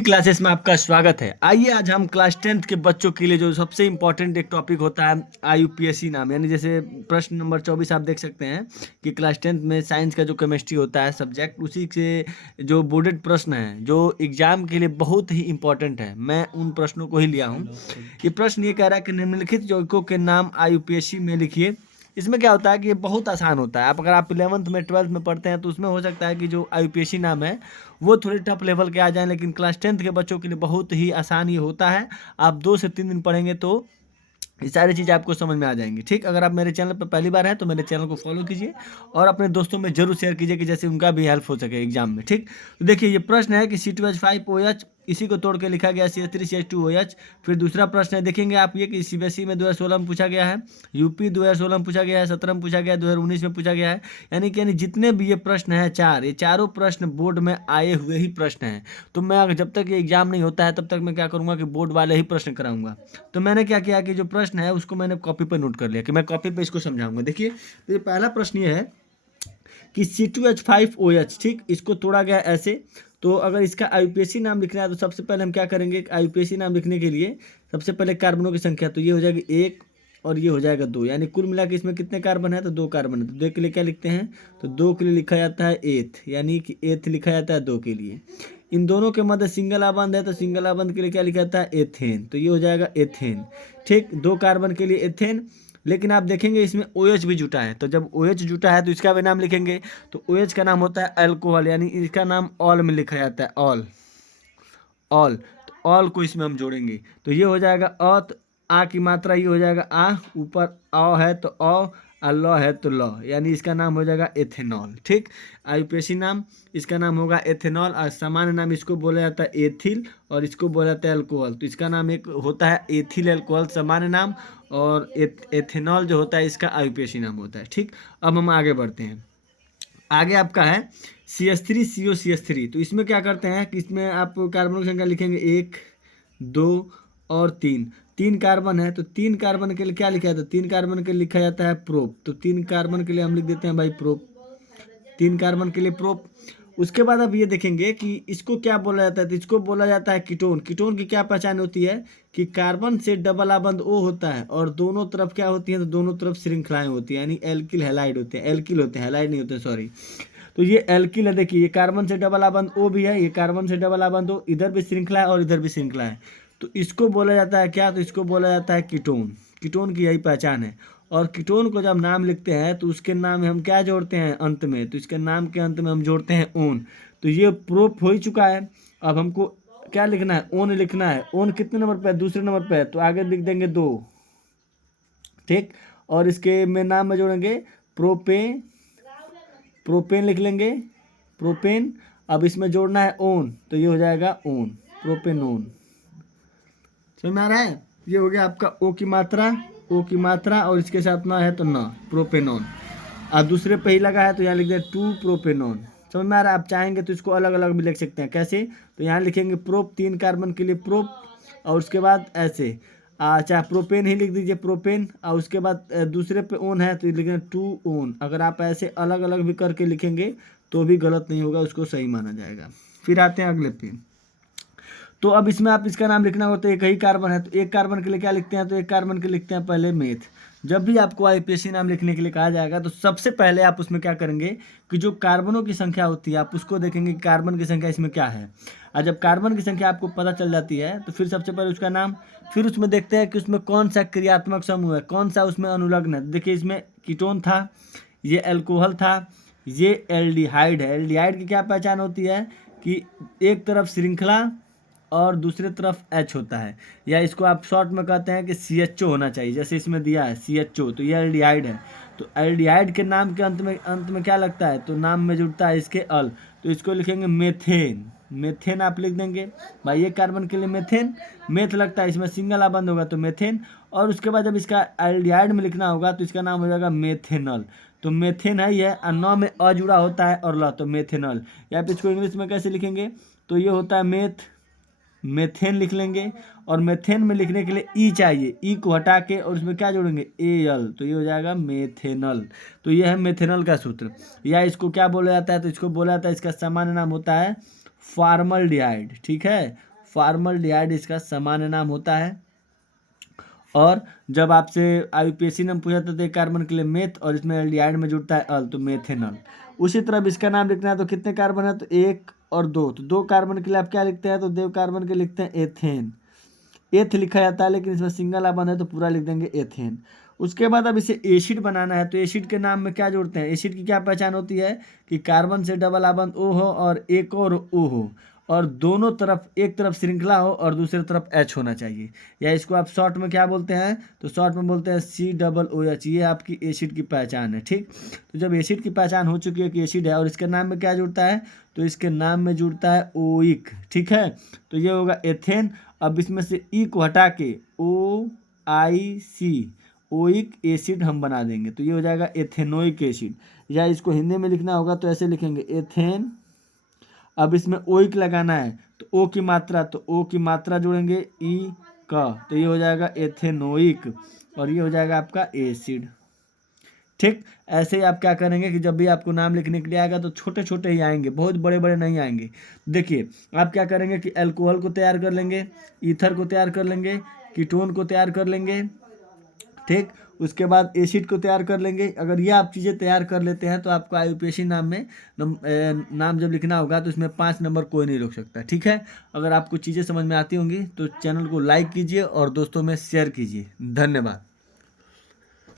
Classes में आपका स्वागत है। आइए आज हम क्लास 10th के बच्चों के लिए जो सबसे इम्पोर्टेंट एक टॉपिक होता है आईयूपीएससी नाम, यानी जैसे प्रश्न नंबर 24 आप देख सकते हैं कि क्लास 10th में साइंस का जो केमिस्ट्री होता है सब्जेक्ट, उसी से जो बोर्डेड प्रश्न है जो एग्जाम के लिए बहुत ही इम्पोर्टेंट है, मैं उन प्रश्नों को ही लिया हूँ। ये प्रश्न ये कह रहा है कि निम्नलिखित यौगिकों के नाम आईयूपीएससी में लिखिए। इसमें क्या होता है कि ये बहुत आसान होता है। अगर आप 11th में 12th में पढ़ते हैं तो उसमें हो सकता है कि जो आईयूपीएससी नाम है वो थोड़ी टफ लेवल के आ जाएं, लेकिन क्लास 10th के बच्चों के लिए बहुत ही आसान ये होता है। आप 2 से 3 दिन पढ़ेंगे तो ये सारी चीज़ आपको समझ में आ जाएंगी। ठीक, अगर आप मेरे चैनल पर पहली बार हैं तो मेरे चैनल को फॉलो कीजिए और अपने दोस्तों में जरूर शेयर कीजिए कि जैसे उनका भी हेल्प हो सके एग्जाम में। ठीक, तो देखिए ये प्रश्न है कि C2H5OH इसी को तोड़ के लिखा गया CH3CH2OH। फिर दूसरा प्रश्न है, देखेंगे आप ये कि सीबीएसई में 2016 में पूछा गया है, यूपी 2016 में पूछा गया है, 17 में पूछा गया है, 2019 में पूछा गया है। यानी जितने भी ये प्रश्न हैं ये चारों प्रश्न बोर्ड में आए हुए ही प्रश्न हैं। तो मैं जब तक ये एग्जाम नहीं होता है तब तक मैं क्या करूँगा कि बोर्ड वाले ही प्रश्न कराऊंगा। तो मैंने क्या किया कि जो प्रश्न है उसको मैंने कॉपी पर नोट कर लिया कि मैं कॉपी पे इसको समझाऊंगा। देखिए, तो ये पहला प्रश्न ये है कि C2H5OH, ठीक, इसको तोड़ा गया ऐसे। तो अगर इसका आईयूपीएससी नाम लिखना है तो सबसे पहले हम क्या करेंगे, आईयूपीएससी नाम लिखने के लिए सबसे पहले कार्बनों की संख्या, तो ये हो जाएगी 1 और ये हो जाएगा 2, यानी कुल मिला के इसमें कितने कार्बन है तो 2 कार्बन है। तो 2 के लिए क्या लिखते हैं, तो 2 के लिए लिखा जाता है एथ, यानी कि एथ लिखा जाता है 2 के लिए। इन दोनों के मध्य सिंगल आबंध है तो सिंगल आबंध के लिए क्या लिखा जाता है एथेन, तो ये हो जाएगा एथेन। ठीक, 2 कार्बन के लिए एथेन। लेकिन आप देखेंगे इसमें OH भी जुटा है, तो जब OH जुटा है तो इसका भी नाम लिखेंगे। तो OH का नाम होता है अल्कोहल, यानी इसका नाम ऑल में लिखा जाता है, ऑल ऑल। तो ऑल को इसमें हम जोड़ेंगे तो ये हो जाएगा अ, तो आ की मात्रा ये हो जाएगा आ, ऊपर अ है तो अ, और ल है तो ल, यानी इसका नाम हो जाएगा एथेनॉल। ठीक, आईयूपीएससी नाम इसका नाम होगा एथेनॉल, और सामान्य नाम इसको बोला जाता है एथिल और इसको बोला जाता है अल्कोहल। तो इसका नाम एक होता है एथिल अल्कोहल सामान्य नाम, और एथेनॉल जो होता है इसका आईयूपीएससी नाम होता है। ठीक, अब हम आगे बढ़ते हैं। आगे आपका है CH3COCH3। तो इसमें क्या करते हैं कि इसमें आप कार्बन की संख्या लिखेंगे 1 2 और 3। 3 कार्बन है तो 3 कार्बन के लिए क्या लिखा जाता है, 3 कार्बन के लिए लिखा जाता है प्रोप। तो 3 कार्बन के लिए हम लिख देते हैं भाई प्रोप, 3 कार्बन के लिए प्रोप। उसके बाद अब ये देखेंगे कि इसको क्या बोला जाता है, तो इसको बोला जाता है कीटोन। कीटोन की क्या पहचान होती है कि कार्बन से डबल आबंध O होता है और दोनों तरफ क्या होती हैं, तो दोनों तरफ श्रृंखलाएं होती हैं, यानी एल्किल हैलाइड होते हैं, एल्किल होते हैं, हैलाइड नहीं होते, सॉरी। तो ये एल्किल है, देखिए ये कार्बन से डबल आबंध O भी है, ये कार्बन से डबल आबंध O, इधर भी श्रृंखला है और इधर भी श्रृंखला है। तो इसको बोला जाता है क्या, तो इसको बोला जाता है कीटोन। कीटोन की यही पहचान है। और कीटोन को जब नाम लिखते हैं तो उसके नाम में हम क्या जोड़ते हैं अंत में, तो इसके नाम के अंत में हम जोड़ते हैं ओन। तो ये प्रोप हो ही चुका है। अब हमको क्या लिखना है, ओन लिखना है। ओन कितने नंबर पे है, दूसरे नंबर पे है, तो आगे लिख देंगे 2। ठीक, और इसके में नाम में जोड़ेंगे प्रोपेन, प्रोपेन लिख लेंगे, प्रोपेन। अब इसमें जोड़ना है ओन, तो ये हो जाएगा ओन, प्रोपेनोन। समझ में आ रहा है, ये हो गया आपका ओ की मात्रा, ओ की मात्रा, और इसके साथ ना है तो ना, प्रोपेनॉन। अब दूसरे पे ही लगा है तो यहाँ लिख दें 2 प्रोपेनॉन। समझ में आ रहा है, आप चाहेंगे तो इसको अलग अलग भी लिख सकते हैं। कैसे, तो यहाँ लिखेंगे प्रोप, 3 कार्बन के लिए प्रोप, और उसके बाद ऐसे चाहे प्रोपेन ही लिख दीजिए, प्रोपेन, और उसके बाद दूसरे पे ओन है तो लिखेंगे 2 ओन। अगर आप ऐसे अलग अलग भी करके लिखेंगे तो भी गलत नहीं होगा, उसको सही माना जाएगा। फिर आते हैं अगले पे। तो अब इसमें आप इसका नाम लिखना होता है, एक ही कार्बन है तो एक कार्बन के लिए क्या लिखते हैं, तो एक कार्बन के लिए लिखते हैं पहले मेथ। जब भी आपको आईयूपीएससी नाम लिखने के लिए कहा जाएगा तो सबसे पहले आप उसमें क्या करेंगे कि जो कार्बनों की संख्या होती है आप उसको देखेंगे कि कार्बन की संख्या इसमें क्या है। और जब कार्बन की संख्या आपको पता चल जाती है तो फिर सबसे पहले उसका नाम, फिर उसमें देखते हैं कि उसमें कौन सा क्रियात्मक समूह है, कौन सा उसमें अनुलग्न है। देखिए इसमें कीटोन था, ये अल्कोहल था, ये एल्डिहाइड है। एल्डिहाइड की क्या पहचान होती है कि एक तरफ श्रृंखला और दूसरी तरफ H होता है, या इसको आप शॉर्ट में कहते हैं कि CHO होना चाहिए, जैसे इसमें दिया है CHO, तो ये एल्डिहाइड है। तो एल्डिहाइड के नाम के अंत में क्या लगता है, तो नाम में जुड़ता है इसके अल, तो इसको लिखेंगे मेथेन। मेथेन आप लिख देंगे भाई, ये कार्बन के लिए मेथेन, मेथ लगता है इसमें सिंगल आबंध होगा तो मेथेन। और उसके बाद जब इसका एल्डिहाइड में लिखना होगा तो इसका नाम हो जाएगा मेथेनॉल। तो मेथेन है ये, और नौ में अ जुड़ा होता है और ल, तो मेथेनॉल। या फिर इसको इंग्लिश में कैसे लिखेंगे, तो ये होता है मेथेन लिख लेंगे। और मेथेन में लिखने के लिए ई चाहिए, ई को हटा के और उसमें क्या जोड़ेंगे एल, तो ये हो जाएगा मेथेनॉल। तो ये है मेथेनॉल का सूत्र। या इसको क्या बोला जाता है, तो इसको बोला जाता है, इसका सामान्य नाम होता है फॉर्मल्डिहाइड, ठीक है, फॉर्मल्डिहाइड इसका सामान्य नाम होता है। और जब आपसे आईयूपीएसी ने पूछा था तो एक कार्बन के लिए मेथ और इसमें एल्डिहाइड में जुड़ता है अल, तो मेथेनॉल। उसी तरह इसका नाम लिखना है तो कितने कार्बन है, तो 1 और 2, तो 2 कार्बन के लिए आप क्या लिखते हैं, तो 2 कार्बन के लिखते हैं एथेन, एथ लिखा जाता है, लेकिन इसमें सिंगल आबन है तो पूरा लिख देंगे एथेन। उसके बाद अब इसे एसिड बनाना है, तो एसिड के नाम में क्या जोड़ते हैं, एसिड की क्या पहचान होती है कि कार्बन से डबल आबंध ओ हो और एक और ओ हो, और दोनों तरफ, एक तरफ श्रृंखला हो और दूसरी तरफ एच होना चाहिए, या इसको आप शॉर्ट में क्या बोलते हैं, तो शॉर्ट में बोलते हैं COOH। ये आपकी एसिड की पहचान है, ठीक। तो जब एसिड की पहचान हो चुकी है कि एसिड है और इसके नाम में क्या जुड़ता है, तो इसके नाम में जुड़ता है ओइक, ठीक है, तो ये होगा एथेन। अब इसमें से ई को हटा के OIC, ओइक एसिड हम बना देंगे, तो ये हो जाएगा एथेनोइक एसिड, या इसको हिंदी में लिखना होगा तो ऐसे लिखेंगे एथेन। अब इसमें ओइक लगाना है तो ओ की मात्रा, तो ओ की मात्रा जोड़ेंगे ई का, तो ये हो जाएगा एथेनोइक, और ये हो जाएगा आपका एसिड, ठीक। ऐसे ही आप क्या करेंगे कि जब भी आपको नाम लिखने के लिए आएगा तो छोटे छोटे ही आएंगे, बहुत बड़े बड़े नहीं आएंगे। देखिए आप क्या करेंगे कि अल्कोहल को तैयार कर लेंगे, ईथर को तैयार कर लेंगे, कीटोन को तैयार कर लेंगे, ठीक। उसके बाद एसिड को तैयार कर लेंगे। अगर ये आप चीज़ें तैयार कर लेते हैं तो आपको आईयूपीएसी नाम में नाम जब लिखना होगा तो इसमें 5 नंबर कोई नहीं रोक सकता, ठीक है। अगर आपको चीज़ें समझ में आती होंगी तो चैनल को लाइक कीजिए और दोस्तों में शेयर कीजिए। धन्यवाद।